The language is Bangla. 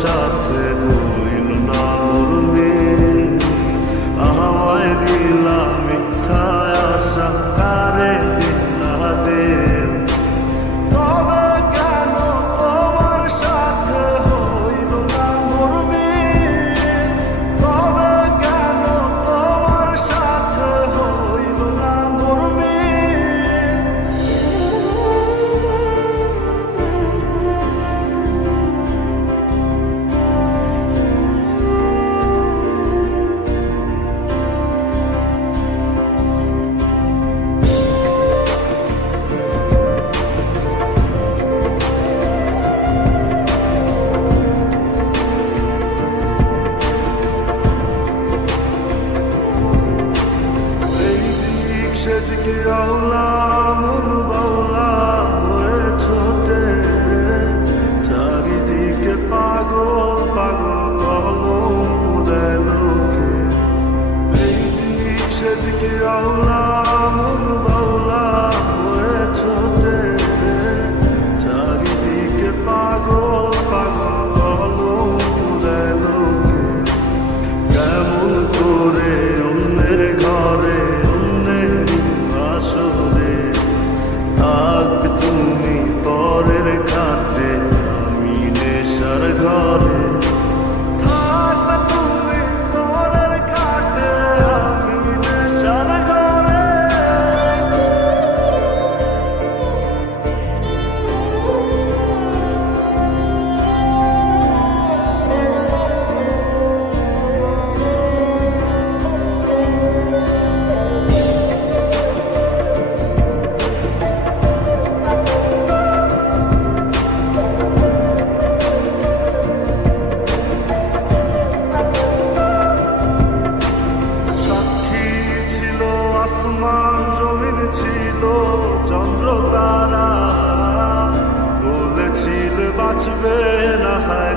সাথে হইল না মোর মিল, আমায় দিলা মিথ্যা আশা কারে দিলা দিল। তবে কেন তোমার সাথে হইল না মোর মিল, তবে কেন তোমার সাথে হইল না মোর মিল। সেদিকে আওলা মন বাউলা হয়ে ছোটে, চারিদিকে পাগল পাগল কলঙ্ক দেয় লোকে। এই দিক সেদিকে আওলা মন বাউলা হয়ে ছোটে, চারিদিকে পাগল পাগল কলঙ্ক দেয় লোকে। কেমন করে অন্যের ঘরে থাকবে তুমি পরের খাতে, আমি নেশার ঘরে। থাকবে তুমি পরের খাতে, আমি নেশার ঘরে। আসমান জমিন ছিল চন্দ্র তারা, বলেছিল বাঁচবে না হয়